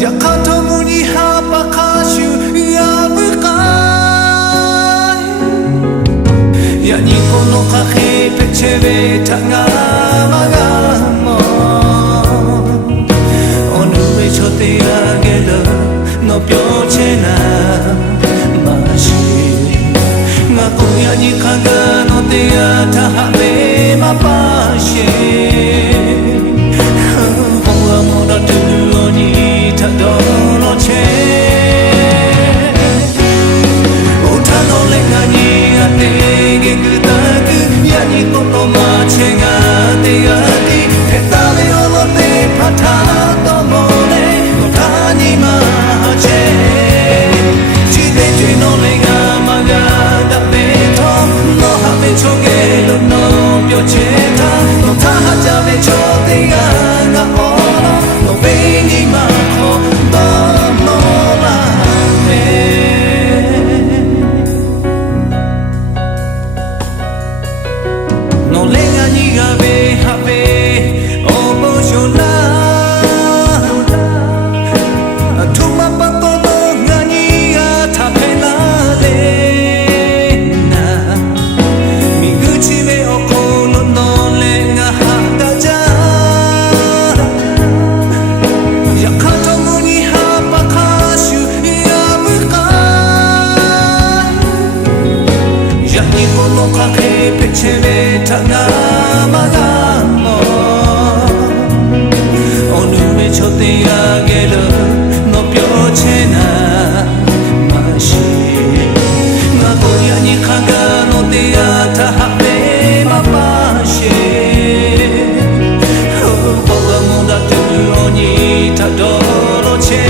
Yakatomu ni hapakashu yabukai Yani kono kake pechebe tangamagamo Onume chote agelo no pyochena mashi Ngakuya ni kaga no te atahame mapashe Honga moda tulo ni tadolo che Utano lenga ni ate gengutaku Yani kono machenga te ati Etale olo te patato mone Notani mache Chide tui no lenga maga da beto No hame chogelo no pyocheta No taha jave chote ga ga oro No beni mako do no la me No lenga ni ga be habe obo shona Tuma pato no ga ni ga tapela le na Miguchi be okono no lenga hata ja Yakatomu ni hapakashu yabukai Yani kono kake pechebe tangamagamo Onume chote agelo no pyochena mashi Nagoya ni kaga no te atahame mapashe Boga moda tu oni tadoro che